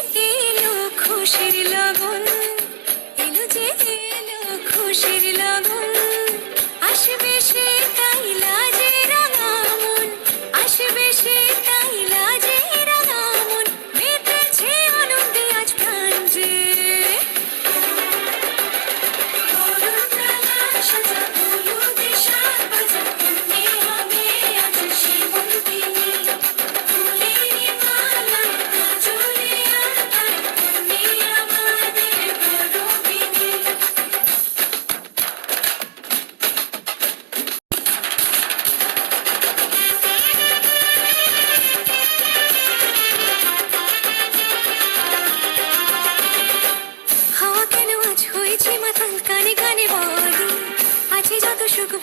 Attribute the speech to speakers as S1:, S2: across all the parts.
S1: এলো খুশির লগন এলো যে এলো খুশির লগন আসবে সে তাই লাজ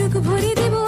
S1: চোখ ভরে দেব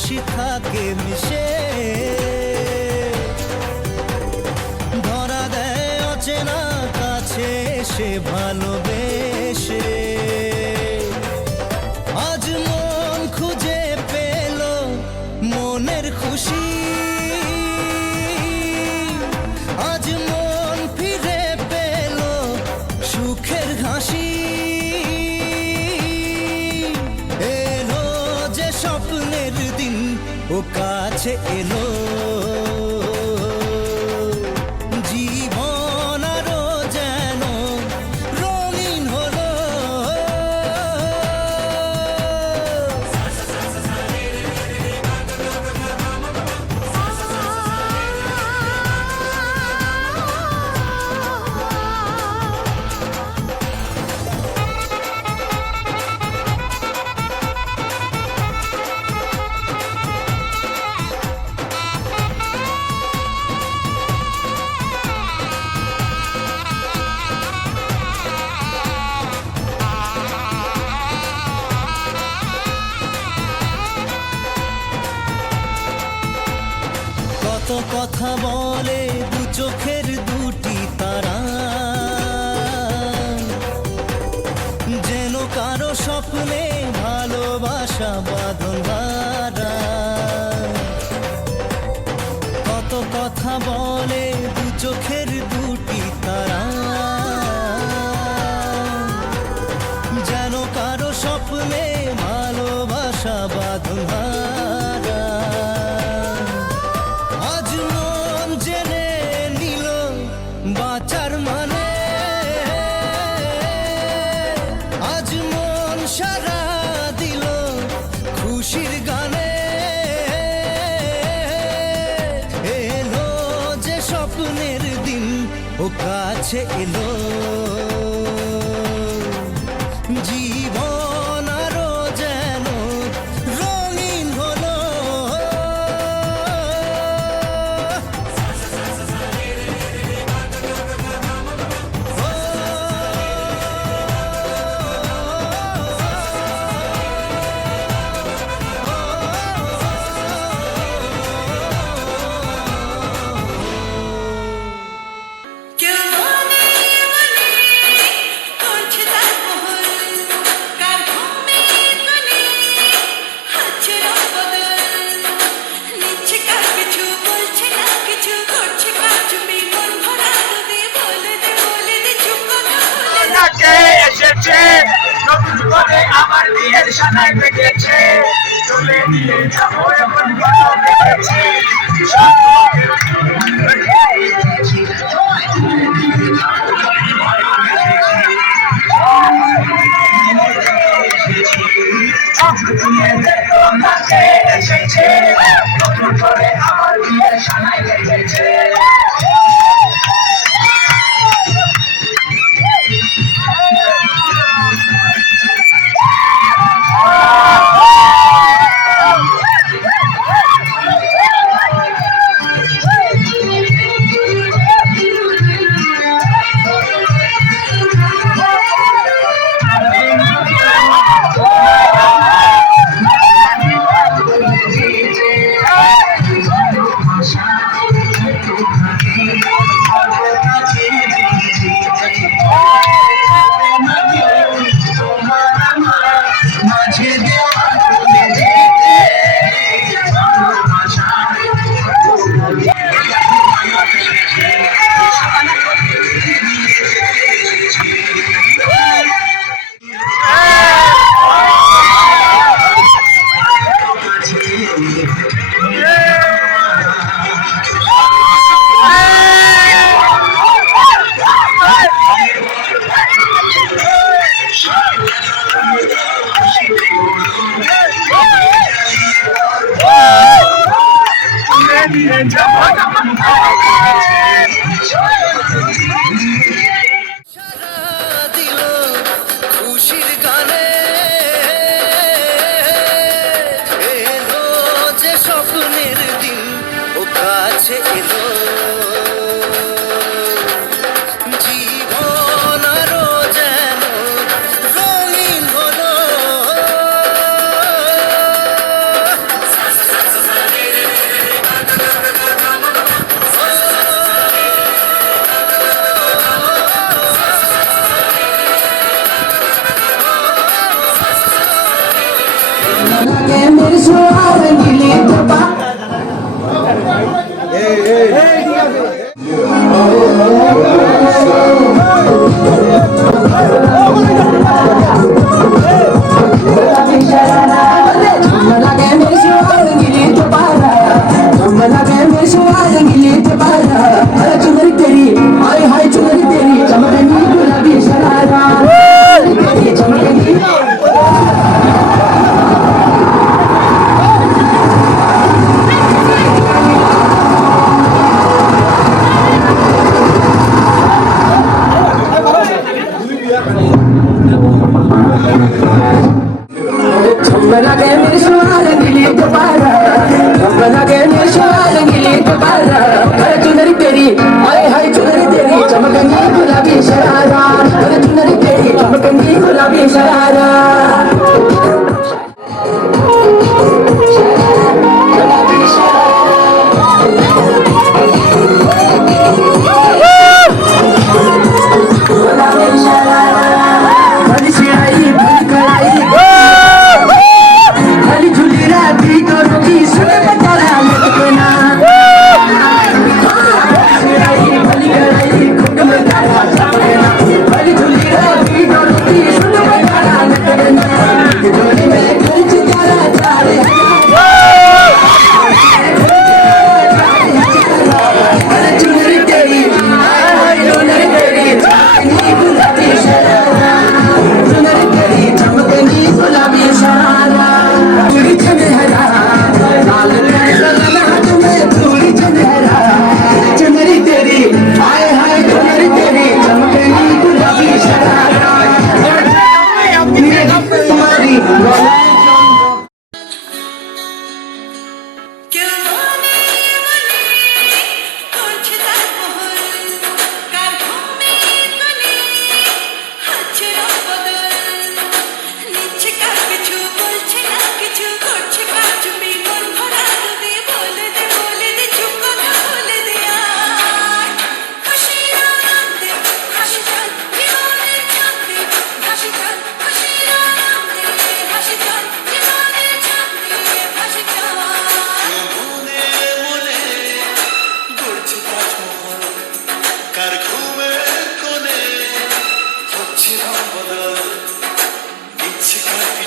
S1: হাসি থাকে মিশে। ধরা দেয় অচেনা কাছে সে ভাই কাছে এলো। যেন কারও স্বপ্নে ভালোবাসা বাঁধন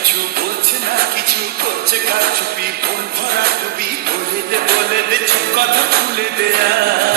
S1: কিছু
S2: বলছে না, কিছু করছে কার চুপি? ভরা টুপি, বলে দে বলে দে কথা
S3: খুলে দেয়া।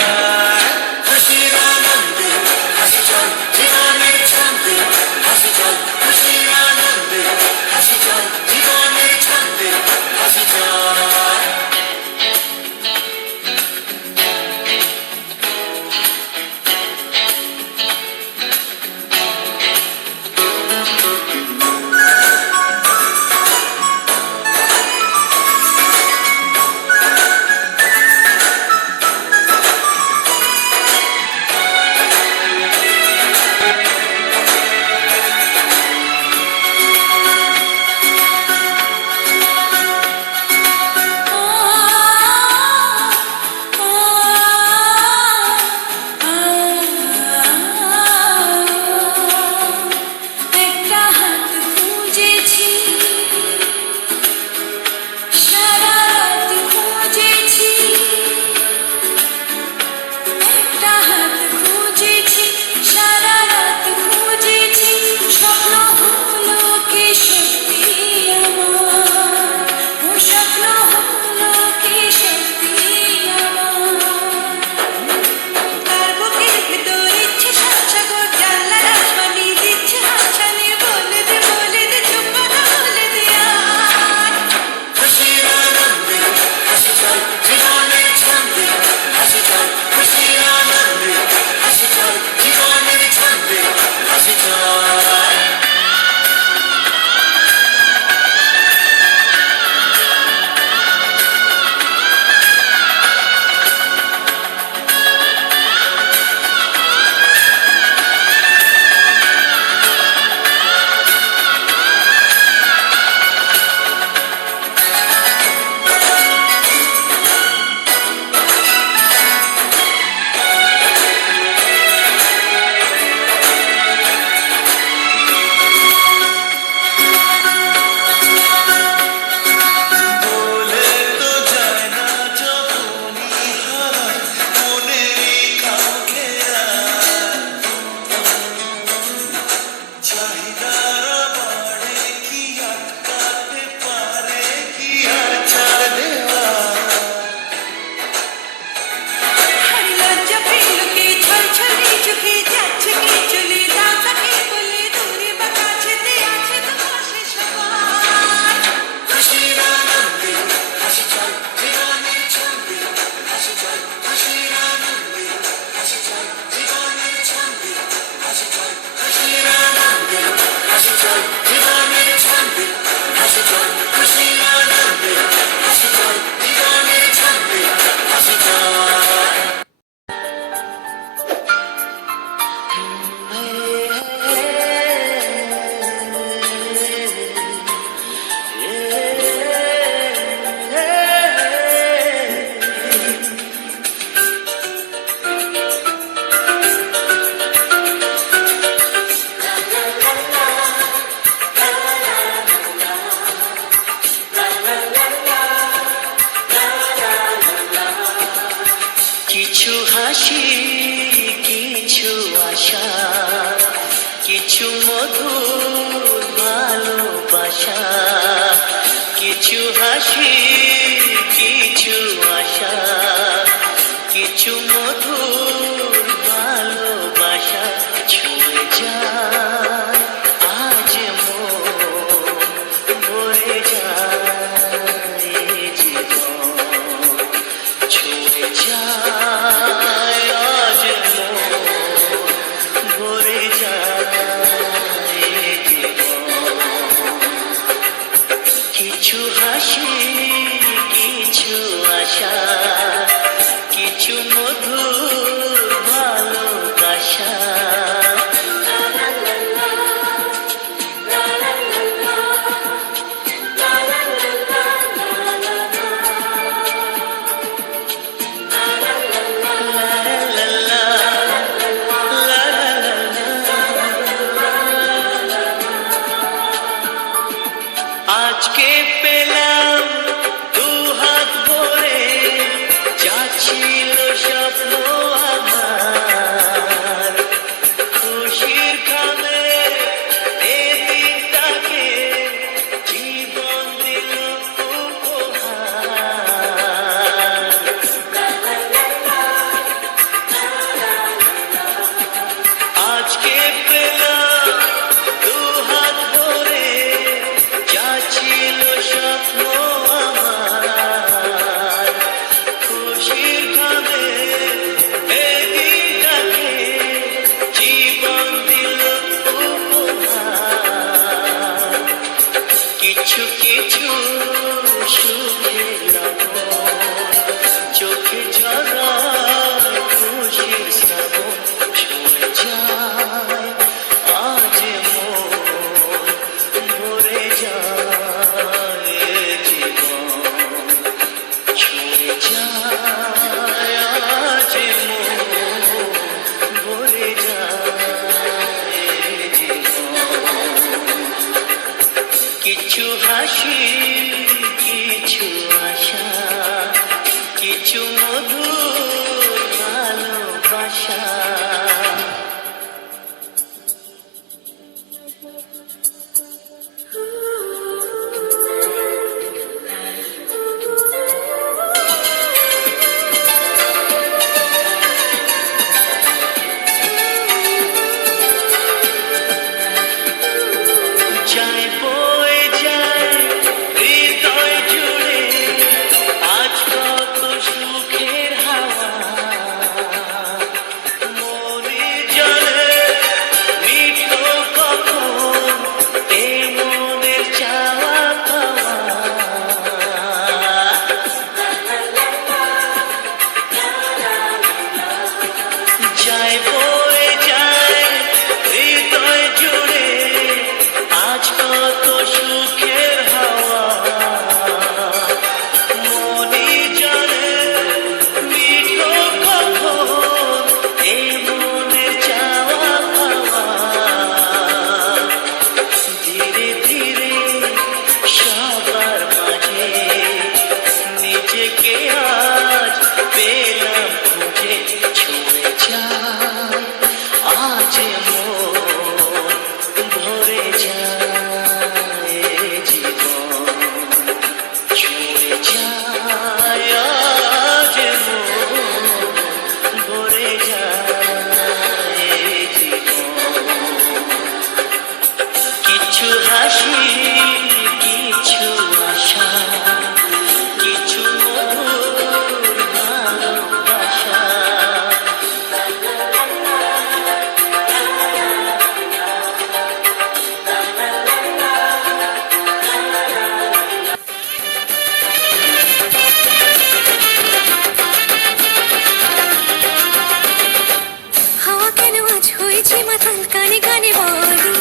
S2: কানে কানে বলি।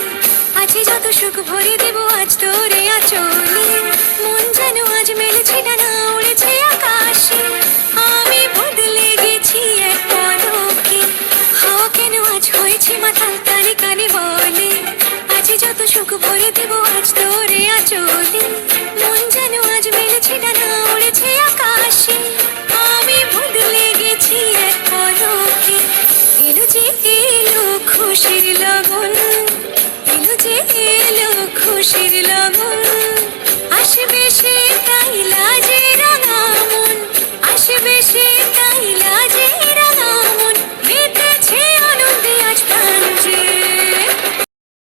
S1: আছে যত
S2: সুখ, ভরে দেব আজ তোরে আচলে। মন যেন আজ মেলেছে ডানা উড়েছে আকাশে। আমি বদলে গেছি এক পলকে। হাওয়া কেন আজ হয়েছে মাথা কানে কানে বলে। আছে যত সুখ, ভরে দেব আজ তোরে আচলে। মন যেন আজ মেলেছে ডানা উড়েছে আকাশ। খুশির লগন এলো যে এলো খুশির লগন। আসবে সে তাই লাজে রাঙা আসবে সে